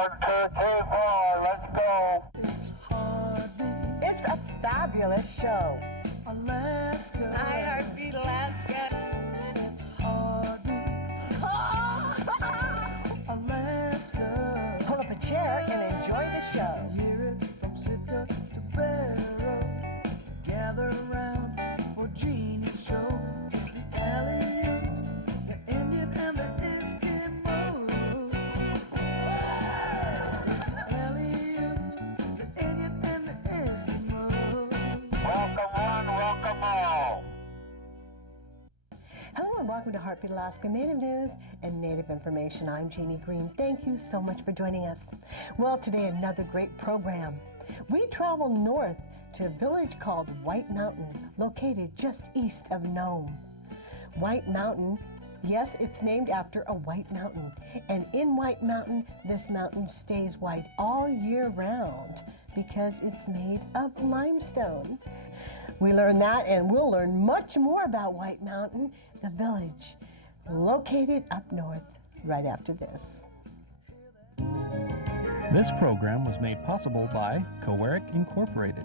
1, 2, 3, 4, let's go. It's Heartbeat. It's a fabulous show. Alaska. Hi, Heartbeat Alaska. It's Heartbeat. Alaska. Pull up a chair and enjoy the show. Hear it from Sitka to Barrow. Gather around for Jeanie's show. It's the Aleut, the Indian, and the Eskimo. It's the Aleut, the Indian, and the Eskimo. Welcome one, welcome all. Hello and welcome to Heartbeat Alaska Native News and Native Information. I'm Jeanie Greene. Thank you so much for joining us. Well, today another great program. We travel north to a village called White Mountain, located just east of Nome. White Mountain, yes, it's named after a white mountain. And in White Mountain, this mountain stays white all year round because it's made of limestone. We learned that, and we'll learn much more about White Mountain, the village located up north, right after this. This program was made possible by Coeric Incorporated.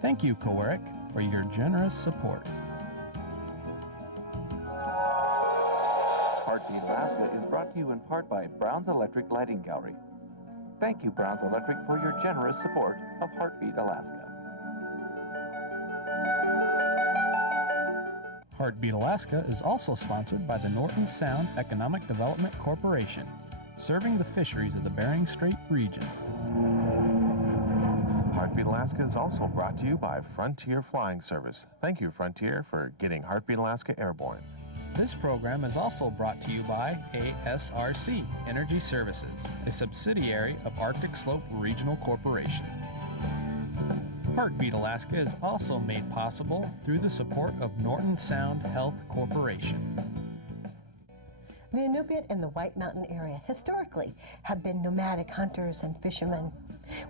Thank you, Coeric, for your generous support. Heartbeat Alaska is brought to you in part by Brown's Electric Lighting Gallery. Thank you, Brown's Electric, for your generous support of Heartbeat Alaska. Heartbeat Alaska is also sponsored by the Norton Sound Economic Development Corporation, serving the fisheries of the Bering Strait region. Heartbeat Alaska is also brought to you by Frontier Flying Service. Thank you, Frontier, for getting Heartbeat Alaska airborne. This program is also brought to you by ASRC Energy Services, a subsidiary of Arctic Slope Regional Corporation. Heartbeat Alaska is also made possible through the support of Norton Sound Health Corporation. The Inupiaq in the White Mountain area historically have been nomadic hunters and fishermen.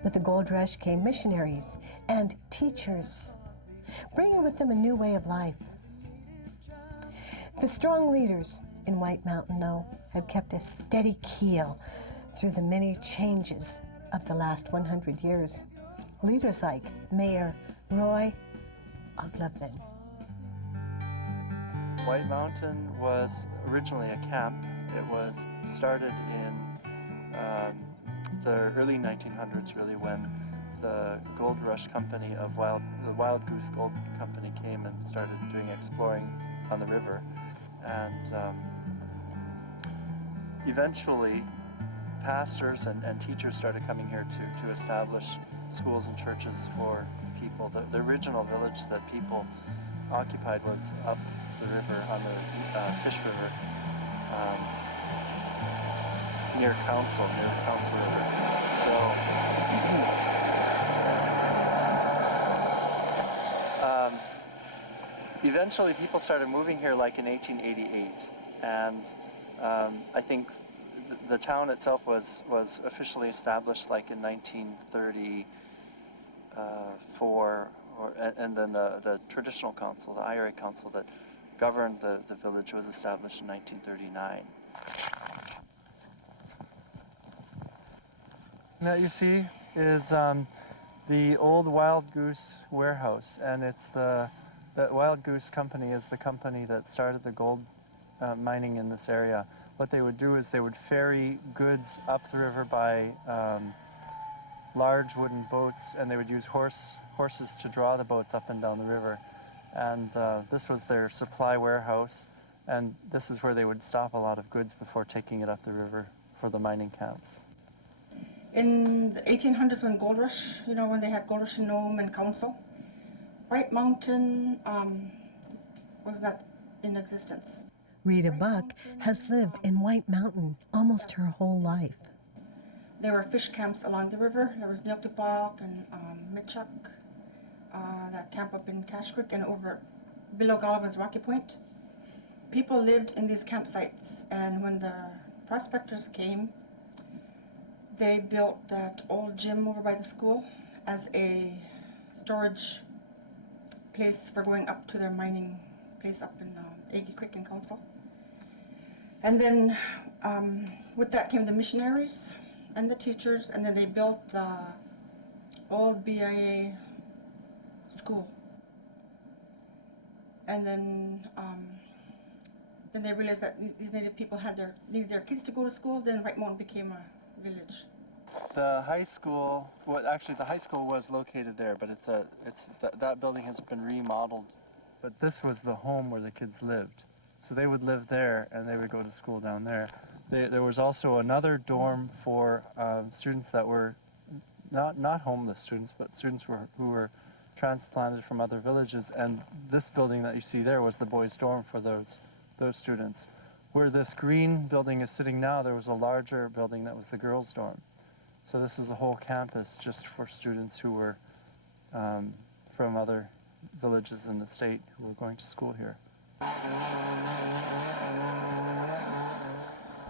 With the gold rush came missionaries and teachers, bringing with them a new way of life. The strong leaders in White Mountain, though, have kept a steady keel through the many changes of the last 100 years. Leaders like Mayor Roy Agloinga. White Mountain was originally a camp. It was started in the early 1900s, really, when the Gold Rush Company of the Wild Goose Gold Company came and started doing exploring on the river. And eventually, pastors and teachers started coming here to establish schools and churches for people. The original village that people occupied was up the river on the Fish River, near the Council River. So eventually people started moving here like in 1888, and I think the town itself was officially established like in 1934, and then the traditional council, the IRA council that governed the village, was established in 1939. And that you see is the old Wild Goose warehouse, and it's the Wild Goose Company is the company that started the gold mining in this area. What they would do is they would ferry goods up the river by large wooden boats, and they would use horses to draw the boats up and down the river. And this was their supply warehouse, and this is where they would stop a lot of goods before taking it up the river for the mining camps. In the 1800s, when Gold Rush, when they had Gold Rush in Nome and Council, White Mountain was not in existence. Rita Buck has lived in White Mountain almost her whole life. There were fish camps along the river. There was Inupiaq and Inupiaq, that camp up in Cache Creek and over below Gollivan's Rocky Point. People lived in these campsites, and when the prospectors came, they built that old gym over by the school as a storage place for going up to their mining place up in Aggie Creek and Council. And then with that came the missionaries. and the teachers, and then they built the old BIA school. And then they realized that these Native people needed their kids to go to school. Then White Mountain became a village. The high school, well, actually the high school was located there, but that building has been remodeled. But this was the home where the kids lived. So they would live there and they would go to school down there. There was also another dorm for students that were not homeless students, but students who were transplanted from other villages. And this building that you see there was the boys' dorm for those students. Where this green building is sitting now, there was a larger building that was the girls' dorm. So this is a whole campus just for students who were from other villages in the state who were going to school here.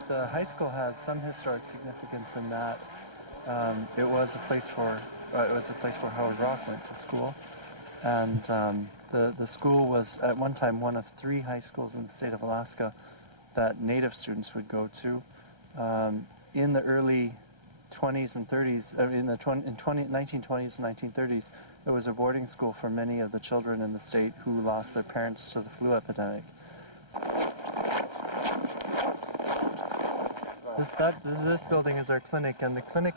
The high school has some historic significance in that it was a place where Howard Rock went to school, and the school was at one time one of 3 high schools in the state of Alaska that Native students would go to. In the early 20s and 30s, in the 1920s and 1930s, it was a boarding school for many of the children in the state who lost their parents to the flu epidemic. This building is our clinic, and the clinic,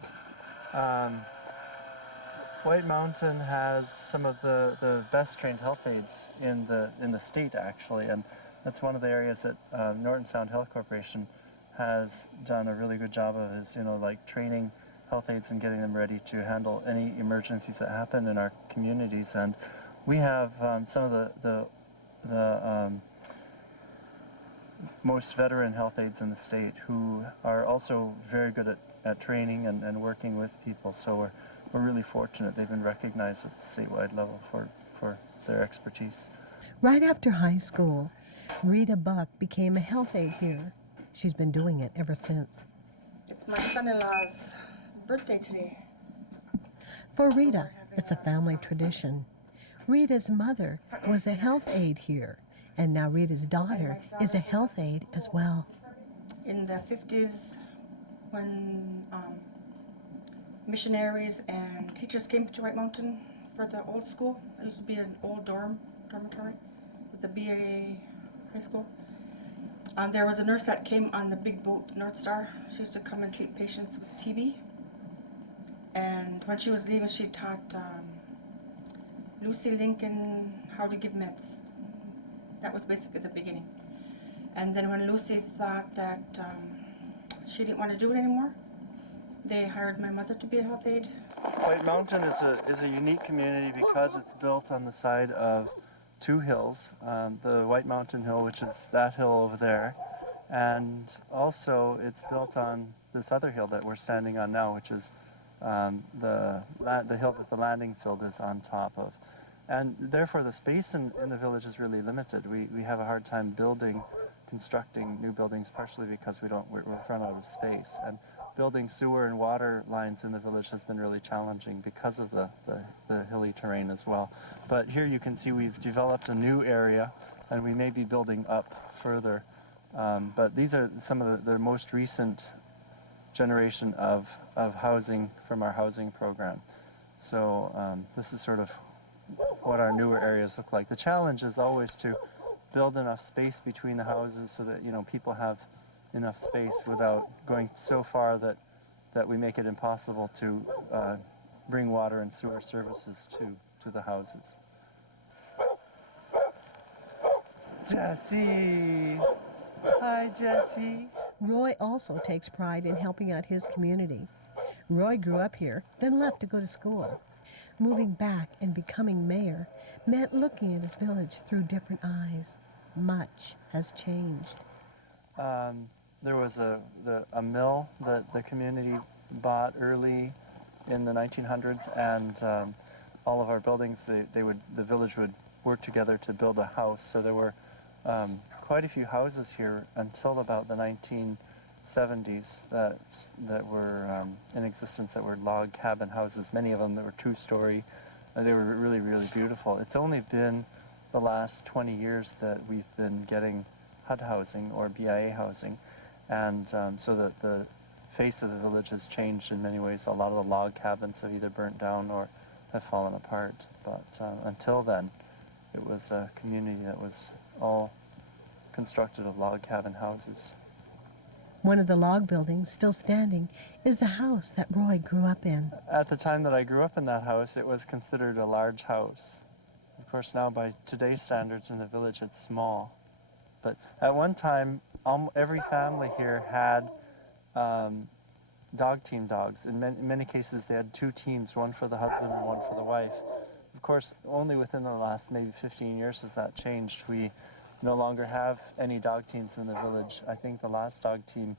White Mountain has some of the best trained health aides in the state, actually, and that's one of the areas that Norton Sound Health Corporation has done a really good job of, is like training health aides and getting them ready to handle any emergencies that happen in our communities. And we have some of the most veteran health aides in the state who are also very good at training and working with people. So we're really fortunate. They've been recognized at the statewide level for their expertise. Right after high school, Rita Buck became a health aide here. She's been doing it ever since. It's my son-in-law's birthday today. For Rita, it's a family tradition. Rita's mother was a health aide here, and now Rita's daughter is a health aide as well. In the 50s, when missionaries and teachers came to White Mountain for the old school, it used to be an old dormitory. It was a BA high school. There was a nurse that came on the big boat, North Star. She used to come and treat patients with TB. And when she was leaving, she taught Lucy Lincoln how to give meds. That was basically the beginning. And then when Lucy thought that she didn't want to do it anymore, they hired my mother to be a health aide. White Mountain is a unique community because it's built on the side of 2 hills, the White Mountain Hill, which is that hill over there, and also it's built on this other hill that we're standing on now, which is the hill that the landing field is on top of. And therefore the space in the village is really limited. We have a hard time constructing new buildings, partially because we've run out of space. And building sewer and water lines in the village has been really challenging because of the hilly terrain as well. But here you can see we've developed a new area, and we may be building up further. But these are some of the most recent generation of housing from our housing program. So this is sort of what our newer areas look like. The challenge is always to build enough space between the houses so that people have enough space without going so far that we make it impossible to bring water and sewer services to the houses. Jessie! Hi, Jessie! Roy also takes pride in helping out his community. Roy grew up here, then left to go to school. Moving back and becoming mayor meant looking at his village through different eyes. Much has changed. There was a mill that the community bought early in the 1900s, and all of our buildings, the village would work together to build a house. So there were quite a few houses here until about the 1970s that were in existence, that were log cabin houses. Many of them that were 2-story. They were really, really beautiful. It's only been the last 20 years that we've been getting HUD housing or BIA housing. And so the face of the village has changed in many ways. A lot of the log cabins have either burnt down or have fallen apart. But until then, it was a community that was all constructed of log cabin houses. One of the log buildings still standing is the house that Roy grew up in. At the time that I grew up in that house, it was considered a large house. Of course, now by today's standards in the village, it's small. But at one time, every family here had dog team dogs. In many cases, they had 2 teams, one for the husband and one for the wife. Of course, only within the last maybe 15 years has that changed. We no longer have any dog teams in the village. I think the last dog team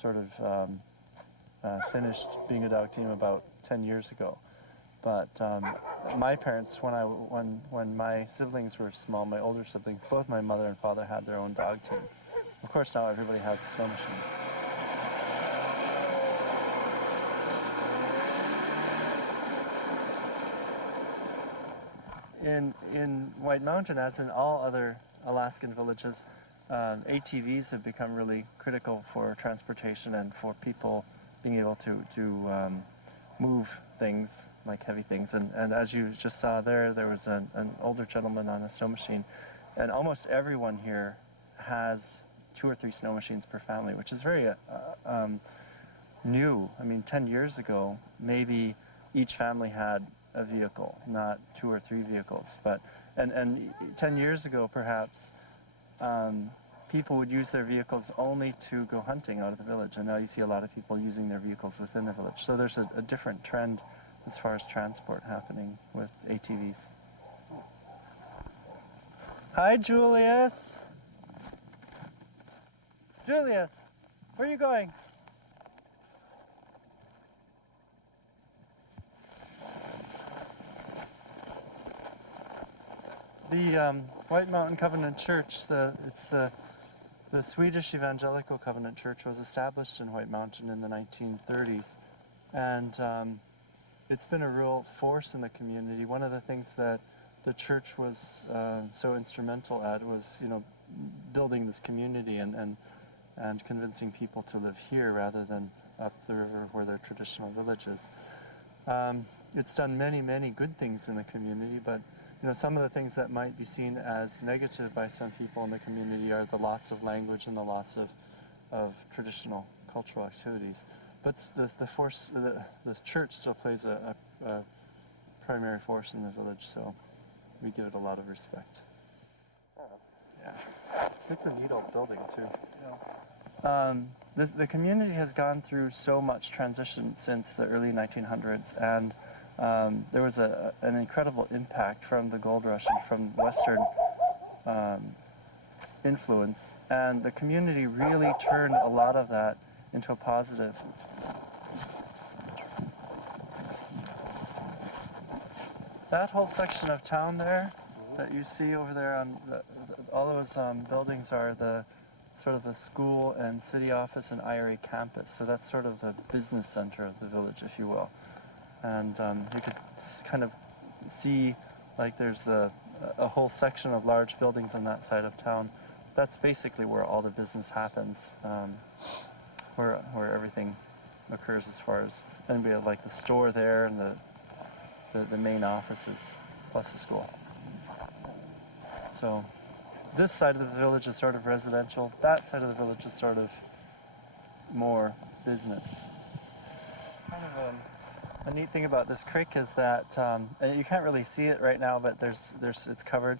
sort of finished being a dog team about 10 years ago. But my parents, when my siblings were small, my older siblings, both my mother and father had their own dog team. Of course, now everybody has a snow machine. In White Mountain, as in all other Alaskan villages, ATVs have become really critical for transportation and for people being able to move things, like heavy things. And as you just saw there was an older gentleman on a snow machine. And almost everyone here has 2 or 3 snow machines per family, which is very new. I mean, 10 years ago, maybe each family had a vehicle, not 2 or 3 vehicles. But and 10 years ago, perhaps, people would use their vehicles only to go hunting out of the village, and now you see a lot of people using their vehicles within the village. So there's a different trend as far as transport happening with ATVs. Hi, Julius. Julius, where are you going? The White Mountain Covenant Church, it's the Swedish Evangelical Covenant Church, was established in White Mountain in the 1930s, and it's been a real force in the community. One of the things that the church was so instrumental at was, building this community and convincing people to live here rather than up the river where their traditional village is. It's done many, many good things in the community, but some of the things that might be seen as negative by some people in the community are the loss of language and the loss of traditional cultural activities. But the church still plays a primary force in the village, so we give it a lot of respect. Yeah, it's a neat old building too. Yeah. The community has gone through so much transition since the early 1900s, and there was an incredible impact from the gold rush and from Western influence, and the community really turned a lot of that into a positive. That whole section of town there that you see over there, on all those buildings are the sort of the school and city office and IRA campus, so that's sort of the business center of the village, if you will. And you could kind of see, like, there's a whole section of large buildings on that side of town. That's basically where all the business happens, where everything occurs as far as, and we have like the store there and the main offices plus the school. So this side of the village is sort of residential. That side of the village is sort of more business. Kind of a neat thing about this creek is that you can't really see it right now, but it's covered.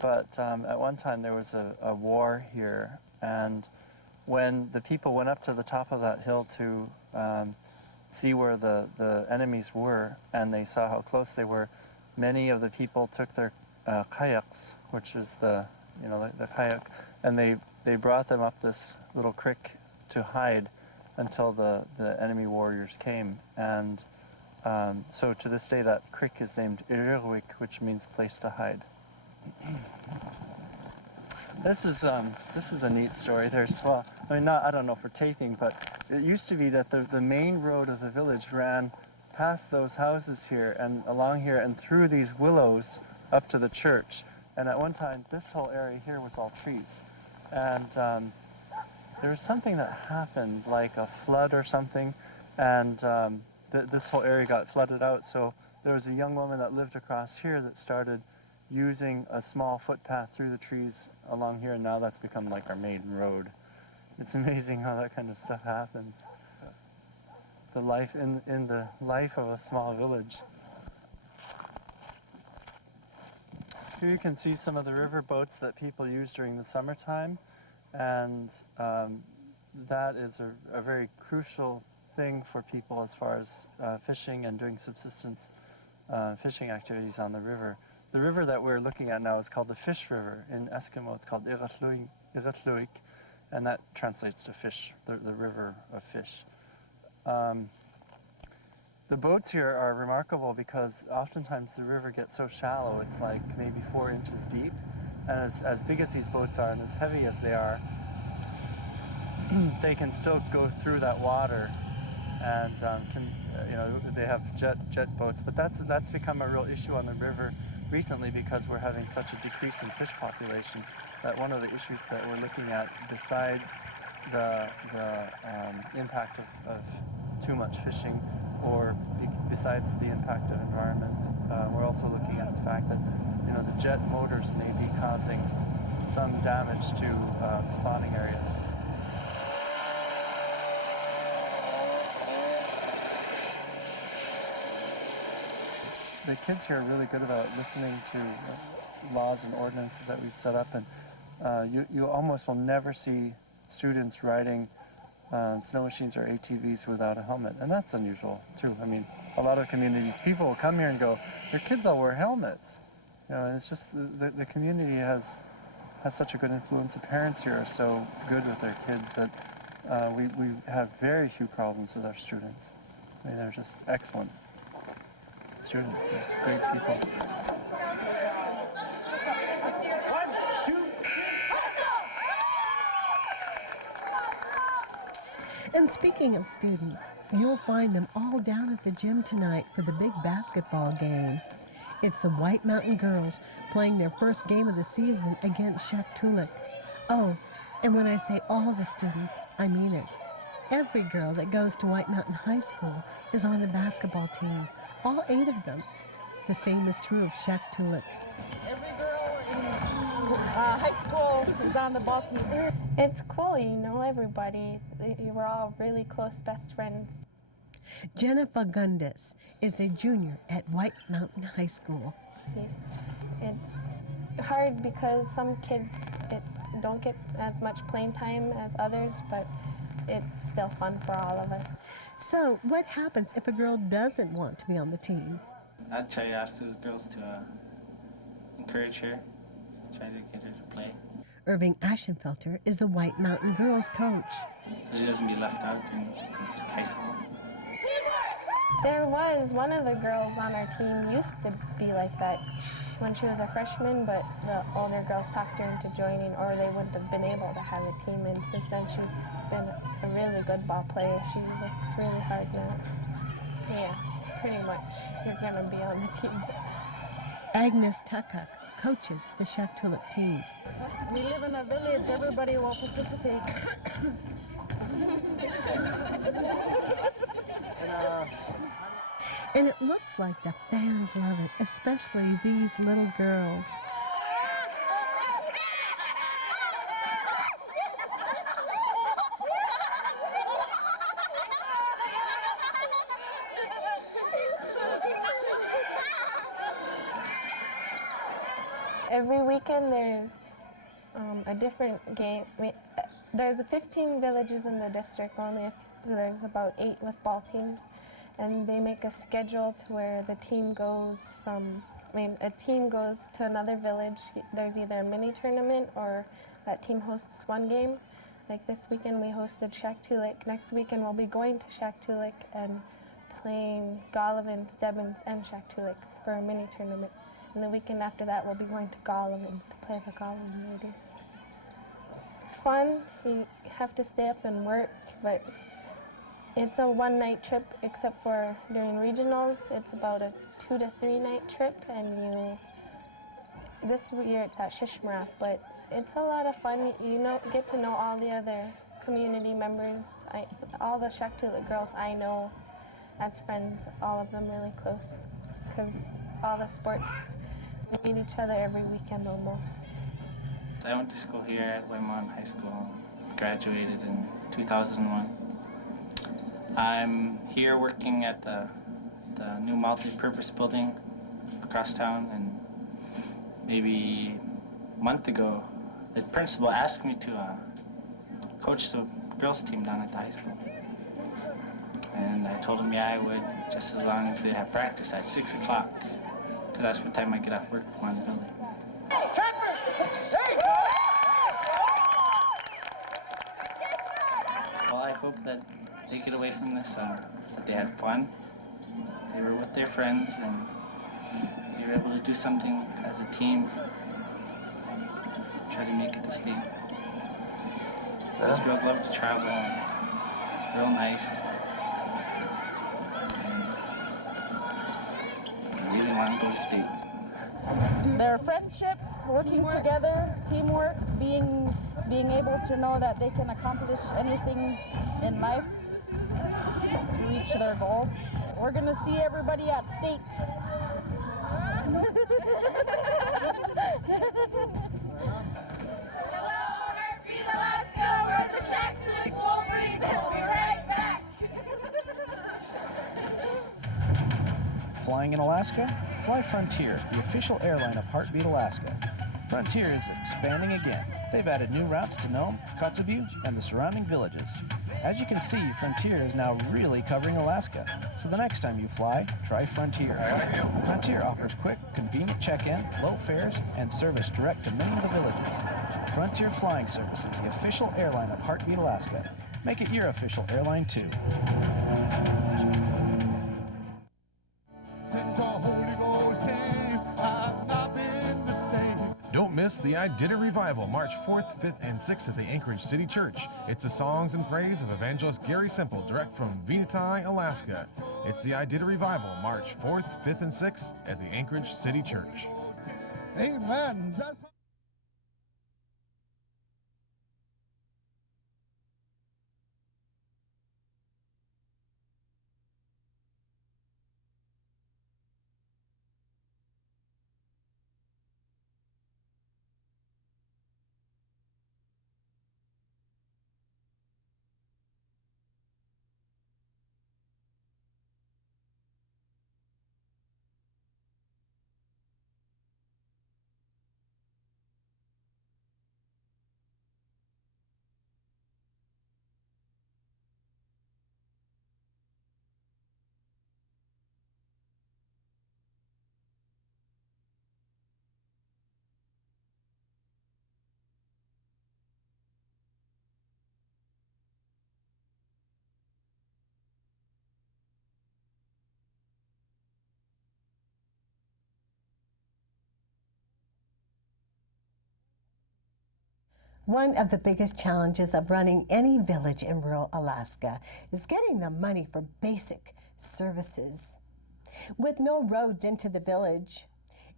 But at one time there was a war here, and when the people went up to the top of that hill to see where the enemies were, and they saw how close they were, many of the people took their kayaks, which is the kayak, and they brought them up this little creek to hide until the enemy warriors came. And so to this day that creek is named Inupiaq, which means place to hide. This is a neat story. I don't know for taping, but it used to be that the main road of the village ran past those houses here and along here and through these willows up to the church. And at one time, this whole area here was all trees. And there was something that happened, like a flood or something, and this whole area got flooded out. So there was a young woman that lived across here that started using a small footpath through the trees along here, and now that's become like our main road. It's amazing how that kind of stuff happens. The life in the life of a small village. Here you can see some of the river boats that people use during the summertime, and that is a very crucial thing for people as far as fishing and doing subsistence fishing activities on the river. The river that we're looking at now is called the Fish River. In Eskimo, it's called Igatluik, and that translates to fish, the river of fish. The boats here are remarkable because oftentimes the river gets so shallow, it's like maybe 4 inches deep. And as big as these boats are and as heavy as they are, they can still go through that water, and they have jet boats. But that's become a real issue on the river recently because we're having such a decrease in fish population. That one of the issues that we're looking at, besides the impact of too much fishing, or besides the impact of environment, we're also looking at the fact that the jet motors may be causing some damage to spawning areas. The kids here are really good about listening to laws and ordinances that we've set up, and you almost will never see students riding snow machines or ATVs without a helmet, and that's unusual too. I mean, a lot of communities, people will come here and go, "Your kids all wear helmets." And it's just the community has such a good influence. The parents here are so good with their kids that we have very few problems with our students. I mean, they're just excellent students, they're great people. And speaking of students, you'll find them all down at the gym tonight for the big basketball game. It's the White Mountain girls playing their first game of the season against Shaktoolik. Oh, and when I say all the students, I mean it. Every girl that goes to White Mountain High School is on the basketball team, all 8 of them. The same is true of Shaktoolik. Every girl in high school is on the ball team. It's cool, you know everybody. We're all really close best friends. Jenna Fagundes is a junior at White Mountain High School. It's hard because some kids don't get as much playing time as others, but it's still fun for all of us. So what happens if a girl doesn't want to be on the team? I'd try to ask those girls to encourage her, try to get her to play. Irving Ashenfelter is the White Mountain girls coach. So she doesn't be left out in high school. There was one of the girls on our team used to be like that when she was a freshman, but the older girls talked her into joining, or they wouldn't have been able to have a team, and since then she's been a really good ball player. She works really hard now. Yeah, pretty much you're gonna be on the team. Agnes Takak coaches the Shaktoolik team. We live in a village, everybody will participate. And it looks like the fans love it, especially these little girls. Every weekend there's a different game. There's 15 villages in the district, there's about 8 with ball teams, and they make a schedule to where the team goes a team goes to another village. There's either a mini tournament or that team hosts one game. Like this weekend we hosted Shaktoolik. Next weekend we'll be going to Shaktoolik and playing Golovin, Stebbins, and Shaktoolik for a mini tournament. And the weekend after that we'll be going to Golovin to play the Golovin ladies. It's fun. You have to stay up and work, but it's a one-night trip except for during regionals. It's about a 2 to 3 night trip, and this year it's at Shishmaref, but it's a lot of fun. You get to know all the other community members, all the Shaktoolik girls I know as friends, all of them really close, because all the sports, we meet each other every weekend almost. I went to school here at Waymont High School, graduated in 2001. I'm here working at the new multi-purpose building across town, and maybe a month ago, the principal asked me to coach the girls team down at the high school. And I told him, yeah, I would, just as long as they have practice at 6 o'clock, because that's what time I get off work from the building. Well, I hope that they get away from this, that they had fun, they were with their friends, and they were able to do something as a team, try to make it to state. Those girls love to travel, and real nice, and I really want to go to state. Their friendship, working together, teamwork, being able to know that they can accomplish anything in life to reach their goals. We're going to see everybody at state. Flying in Alaska? Fly Frontier, the official airline of Heartbeat Alaska. Frontier is expanding again. They've added new routes to Nome, Kotzebue, and the surrounding villages. As you can see, Frontier is now really covering Alaska. So the next time you fly, try Frontier. Frontier offers quick, convenient check-in, low fares, and service direct to many of the villages. Frontier Flying Service is the official airline of Heartbeat Alaska. Make it your official airline too. Don't miss the I Did It Revival, March 4th, 5th, and 6th at the Anchorage City Church. It's the songs and praise of evangelist Gary Semple, direct from Venati, Alaska. It's the I Did It Revival, March 4th, 5th, and 6th at the Anchorage City Church. Amen. One of the biggest challenges of running any village in rural Alaska is getting the money for basic services. With no roads into the village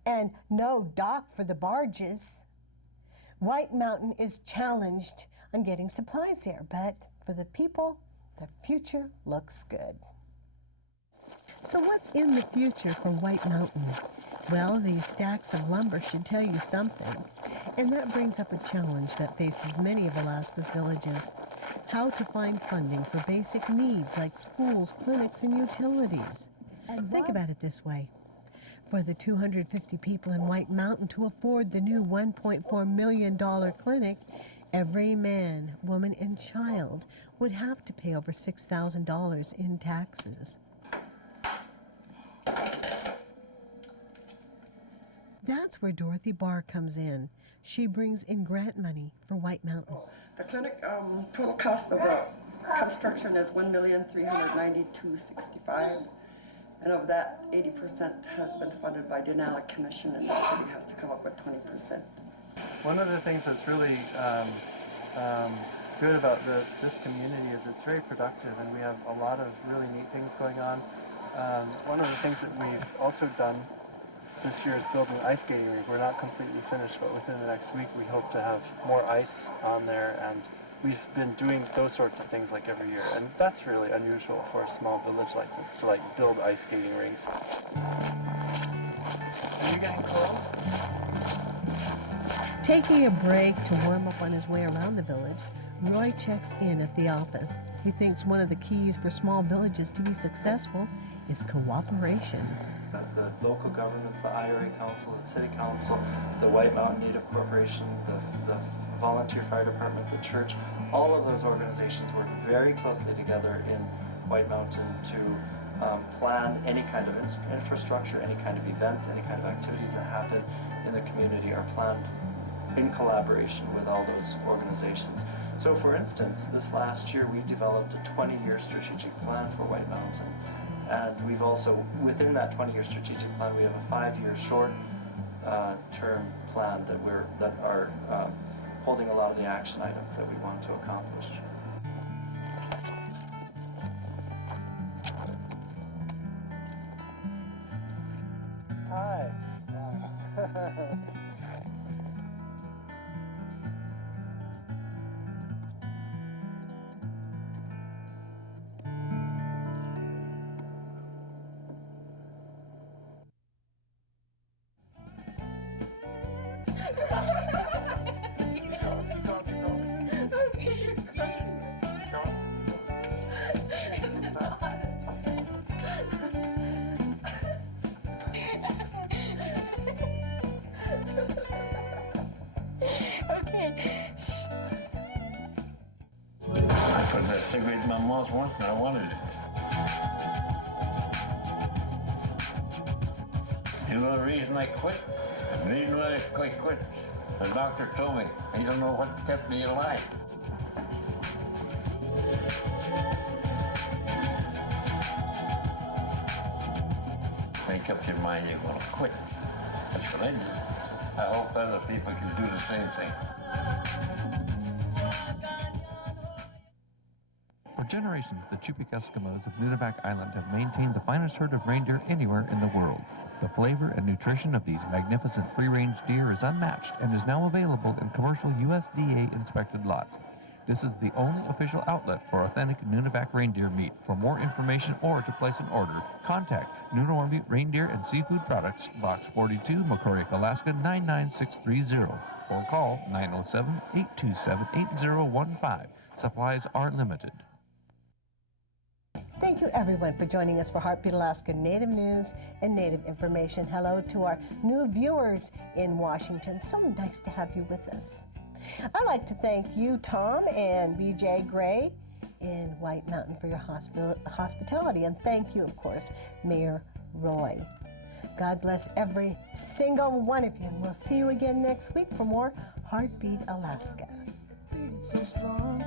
and no dock for the barges, White Mountain is challenged on getting supplies here, but for the people, the future looks good. So what's in the future for White Mountain? Well, these stacks of lumber should tell you something. And that brings up a challenge that faces many of Alaska's villages: how to find funding for basic needs like schools, clinics, and utilities. Think about it this way. For the 250 people in White Mountain to afford the new $1.4 million clinic, every man, woman, and child would have to pay over $6,000 in taxes. That's where Dorothy Barr comes in. She brings in grant money for White Mountain. The clinic total cost of the construction is $1,392,65, and of that, 80% has been funded by Denali Commission, and the city has to come up with 20%. One of the things that's really good about this community is it's very productive, and we have a lot of really neat things going on. One of the things that we've also done this year is build an ice skating rink. We're not completely finished, but within the next week we hope to have more ice on there, and we've been doing those sorts of things like every year, and that's really unusual for a small village like this to like build ice skating rinks. Are you getting cold? Taking a break to warm up on his way around the village, Roy checks in at the office. He thinks one of the keys for small villages to be successful is cooperation. The local governments, the IRA Council, the City Council, the White Mountain Native Corporation, the Volunteer Fire Department, the church, all of those organizations work very closely together in White Mountain to plan any kind of infrastructure, any kind of events, any kind of activities that happen in the community are planned in collaboration with all those organizations. So for instance, this last year we developed a 20-year strategic plan for White Mountain. And we've also, within that 20-year strategic plan, we have a 5-year short-term plan that are holding a lot of the action items that we want to accomplish. Hi. I put that cigarette in my mouth once and I wanted it. You know the reason I quit? The reason why I quit, the doctor told me, he don't know what kept me alive. Make up your mind you're going to quit. That's what I did. I hope other people can do the same thing. For generations, the Inupiaq Eskimos of Nunivak Island have maintained the finest herd of reindeer anywhere in the world. The flavor and nutrition of these magnificent free-range deer is unmatched and is now available in commercial USDA-inspected lots. This is the only official outlet for authentic Nunivak reindeer meat. For more information or to place an order, contact Nunivak Reindeer and Seafood Products, Box 42, Macoriac, Alaska 99630, or call 907-827-8015. Supplies are limited. Thank you, everyone, for joining us for Heartbeat Alaska Native News and Native Information. Hello to our new viewers in Washington. So nice to have you with us. I'd like to thank you, Tom and BJ Gray in White Mountain, for your hospitality. And thank you, of course, Mayor Roy. God bless every single one of you. And we'll see you again next week for more Heartbeat Alaska. So strong,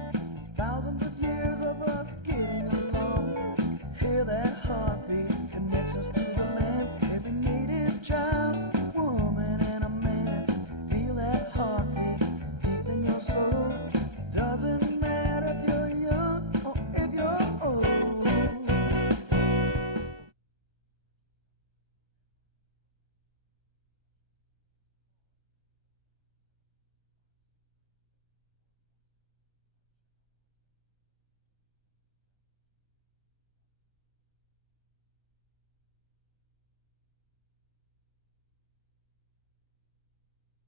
thousands of years of us getting along. Hear that heartbeat.